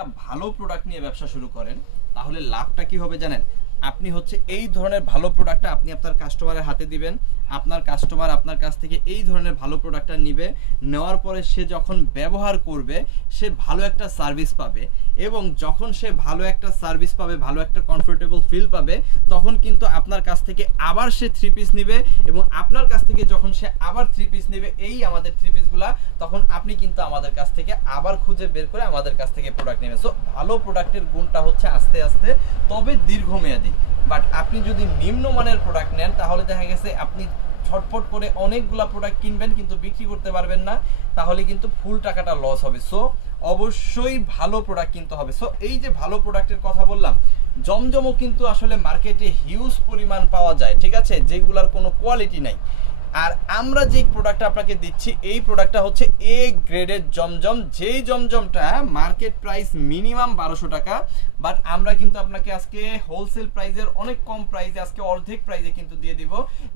একটা ভালো প্রোডাক্ট নিয়ে ব্যবসা শুরু করেন তাহলে লাভটা কি হবে জানেন? আপনি হচ্ছে এই ধরনের ভালো প্রোডাক্টটা আপনি আপনার কাস্টমারের হাতে দিবেন, আপনার কাস্টমার আপনার কাছ থেকে এই ধরনের ভালো প্রোডাক্টটা নিবে, নেওয়ার পরে সে যখন ব্যবহার করবে, সে ভালো একটা সার্ভিস পাবে এবং যখন সে ভালো একটা সার্ভিস পাবে, ভালো একটা কমফোর্টেবল ফিল পাবে, তখন কিন্তু আপনার কাছ থেকে আবার সে থ্রি পিস নিবে এবং আপনার কাছ থেকে যখন সে আবার থ্রি পিস নেবে, এই আমাদের থ্রি পিসগুলা তখন আপনি কিন্তু আমাদের কাছ থেকে আবার খুঁজে বের করে আমাদের কাছ থেকে প্রোডাক্ট নেবে সো ভালো প্রোডাক্টের গুণটা হচ্ছে আস্তে আস্তে, তবে দীর্ঘমেয়াদী। বাট আপনি যদি নিম্নমানের প্রোডাক্ট নেন, তাহলে দেখা গেছে আপনি ছটফট করে অনেকগুলা প্রোডাক্ট কিনবেন কিন্তু বিক্রি করতে পারবেন না, তাহলে কিন্তু ফুল টাকাটা লস হবে। সো অবশ্যই ভালো প্রোডাক্ট কিনতে হবে। সো এই যে ভালো প্রোডাক্টের কথা বললাম, জমজমও কিন্তু আসলে মার্কেটে হিউজ পরিমাণ পাওয়া যায়, ঠিক আছে? যেগুলার কোনো কোয়ালিটি নাই। আর আমরা যে প্রোডাক্টটা আপনাকে দিচ্ছি, এই প্রোডাক্টটা হচ্ছে এ গ্রেডের জমজম। যেই জমজমটা মার্কেট প্রাইস মিনিমাম বারোশো টাকা বাট আমরা কিন্তু আপনাকে আজকে হোলসেল প্রাইসের অনেক কম প্রাইসে আজকে অর্ধেক প্রাইসে কিন্তু দিয়ে দিব।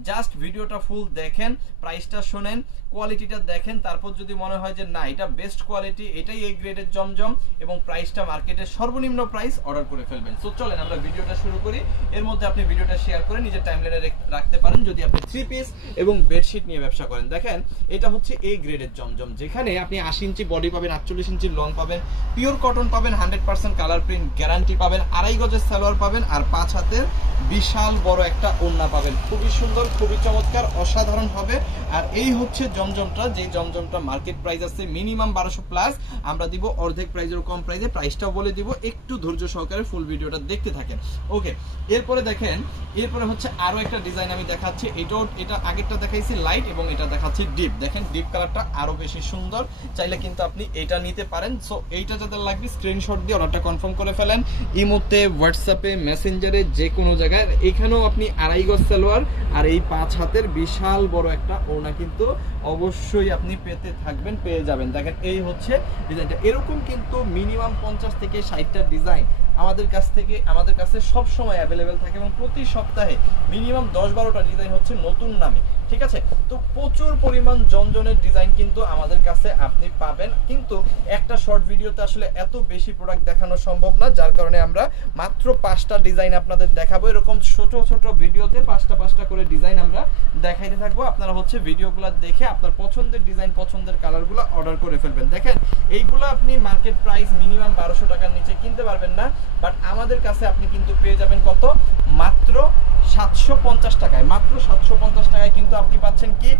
জাস্ট ভিডিওটা ফুল দেখেন প্রাইসটা শোনেন কোয়ালিটিটা দেখেন, তারপর যদি মনে হয় যে না, এটা বেস্ট কোয়ালিটি এটাই এ গ্রেডের জমজম এবং প্রাইসটা মার্কেটের সর্বনিম্ন প্রাইস অর্ডার করে ফেলবেন। সো চলেন আমরা ভিডিওটা শুরু করি। এর মধ্যে আপনি ভিডিওটা শেয়ার করে নিজের টাইমলাইনে রাখতে পারেন, যদি আপনি থ্রি পিস এবং বেডশিট নিয়ে ব্যবসা করেন। দেখেন, এটা হচ্ছে এই গ্রেডের জমজম, যেখানে আপনি আশি ইঞ্চি বডি পাবেন, আটচল্লিশ ইঞ্চি লং পাবেন পিওর কটন পাবেন hundred percent colour print guarantee পাবেন, আড়াই গজের সালোয়ার পাবেন আর পাঁচ হাতের বিশাল বড় একটা ওড়না পাবেন। খুবই সুন্দর, খুবই চমৎকার, অসাধারণ হবে। আর এই হচ্ছে জমজমটা যে জমজমটা মার্কেট প্রাইস আছে মিনিমাম বারোশো প্লাস আমরা দিব অর্ধেক প্রাইজের কম প্রাইসে প্রাইসটাও বলে দিব, একটু ধৈর্য সহকারে ফুল ভিডিওটা দেখতে থাকেন। ওকে এরপরে দেখেন, এরপরে হচ্ছে আরও একটা ডিজাইন আমি দেখাচ্ছি, এটাও, এটা আগেরটা দেখাইছি লাইট এবং এটা দেখাচ্ছি ডিপ দেখেন ডিপ কালারটা আরও বেশি সুন্দর। চাইলে কিন্তু আপনি এটা নিতে পারেন। সো এইটা যাদের লাগবে স্ক্রিনশট দিয়ে অর্ডারটা কনফার্ম করে ফেলেন। ইমোতে হোয়াটসঅ্যাপে মেসেঞ্জারে যে কোনো জায়গায়। এখানেও আপনি আড়াই গজ সালোয়ার আর এই পাঁচ হাতের বিশাল বড় একটা ওনা কিন্তু অবশ্যই আপনি পেতে থাকবেন, পেয়ে যাবেন। দেখেন, এই হচ্ছে ডিজাইনটা এরকম কিন্তু মিনিমাম পঞ্চাশ থেকে ষাটটা ডিজাইন আমাদের কাছ থেকে, আমাদের কাছে সব সময় অ্যাভেলেবেল থাকে এবং প্রতি সপ্তাহে মিনিমাম দশ বারোটা ডিজাইন হচ্ছে নতুন নামে, ঠিক আছে? তো প্রচুর পরিমাণ জনজনের ডিজাইন কিন্তু আমাদের কাছে আপনি পাবেন। কিন্তু একটা শর্ট ভিডিওতে আসলে এত বেশি প্রোডাক্ট দেখানো সম্ভব না, যার কারণে আমরা মাত্র পাঁচটা ডিজাইন আপনাদের দেখাবো। এরকম ছোট ছোট ভিডিওতে পাঁচটা পাঁচটা করে ডিজাইন আমরা দেখাইতে থাকব। আপনারা হচ্ছে ভিডিওগুলো দেখে আপনার পছন্দের ডিজাইন পছন্দের কালারগুলো অর্ডার করে ফেলবেন। দেখেন, এইগুলো আপনি মার্কেট প্রাইস মিনিমাম বারোশো টাকার নিচে কিনতে পারবেন না। বাট আমাদের কাছে আপনি কিন্তু পেয়ে যাবেন কত? মাত্র সাতশো পঞ্চাশ টাকায়। মাত্র সাতশো পঞ্চাশ টাকায় কিন্তু আপনি পাচ্ছেন কি?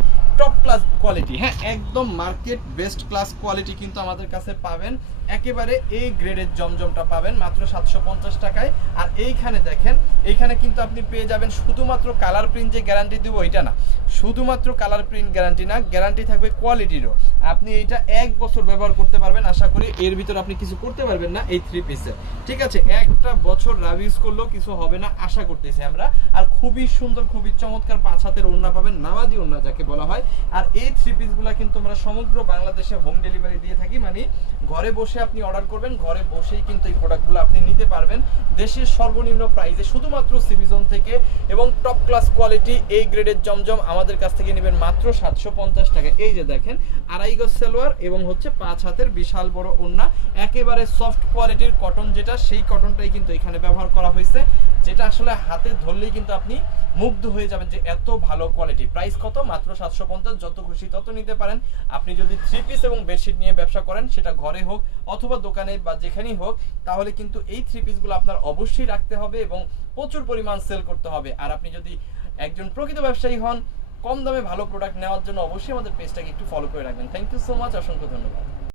ক্লাস কোয়ালিটি হ্যাঁ একদম মার্কেট বেস্ট ক্লাস কোয়ালিটি কিন্তু আমাদের কাছে পাবেন। একেবারে এই গ্রেডের জমজমটা পাবেন, মাত্র সাতশো পঞ্চাশ টাকায়। আর এইখানে দেখেন, এইখানে কিন্তু আপনি পেয়ে যাবেন শুধুমাত্র কালার প্রিন্ট যে গ্যারান্টি দিব, ওইটা না। শুধুমাত্র কালার প্রিন্ট গ্যারান্টি না গ্যারান্টি থাকবে কোয়ালিটিরও আপনি এইটা এক বছর ব্যবহার করতে পারবেন, আশা করি এর ভিতরে আপনি কিছু করতে পারবেন না এই থ্রি পিসে ঠিক আছে, একটা বছর রাব ইউজ করলেও কিছু হবে না, আশা করতেছি আমরা। আর খুবই সুন্দর, খুবই চমৎকার পাঁচ হাতের ওড়না পাবেন, নামাজি ওড়না যাকে বলা হয়। আর এই থ্রি পিসগুলো কিন্তু আমরা সমগ্র বাংলাদেশে হোম ডেলিভারি দিয়ে থাকি। মানে ঘরে বসে আপনি অর্ডার করবেন, ঘরে বসেই কিন্তু এই প্রোডাক্টগুলো আপনি নিতে পারবেন। দেশের সর্বনিম্ন প্রাইসে শুধুমাত্র সিবিজন থেকে এবং টপ ক্লাস কোয়ালিটি এই গ্রেডের জমজম আমাদের কাছ থেকে নেবেন মাত্র সাতশো পঞ্চাশ টাকা। এই যে দেখেন, আড়াই গজ সালোয়ার এবং হচ্ছে পাঁচ হাতের বিশাল বড় ওড়না। একেবারে সফট কোয়ালিটির কটন যেটা, সেই কটনটাই কিন্তু এখানে ব্যবহার করা হয়েছে। যেটা আসলে হাতে ধরলেই কিন্তু আপনি মুগ্ধ হয়ে যাবেন যে এত ভালো কোয়ালিটি প্রাইস কত? মাত্র সাতশো পঞ্চাশ, যত খুশি তত নিতে পারেন। আপনি যদি থ্রি পিস এবং বেডশিট নিয়ে ব্যবসা করেন, সেটা ঘরে হোক অথবা দোকানে বা যেখানেই হোক, তাহলে কিন্তু এই থ্রি পিসগুলো আপনার অবশ্যই রাখতে হবে এবং প্রচুর পরিমাণ সেল করতে হবে। আর আপনি যদি একজন প্রকৃত ব্যবসায়ী হন, কম দামে ভালো প্রোডাক্ট নেওয়ার জন্য অবশ্যই আমাদের পেজটাকে একটু ফলো করে রাখবেন। থ্যাংক ইউ সো মাচ অসংখ্য ধন্যবাদ।